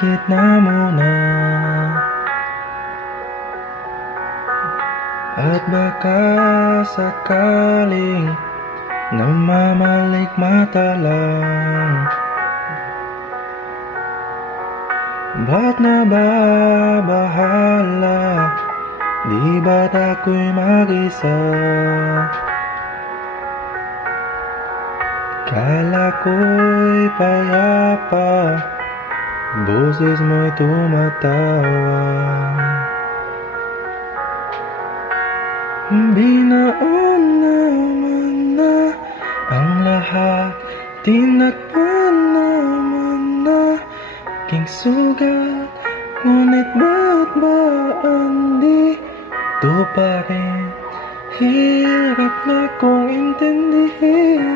gitna muna. At baka sakaling namamalikmata lang, ba't nababahala? Di ba't ako'y mag-isa? Kala ko'y payapa, boses mo'y tumatawa. Binaon naman na ang lahat, tinakpan naman na aking sugat. Ngunit ba't ba andito pa rin? Hirap na kong intindihin.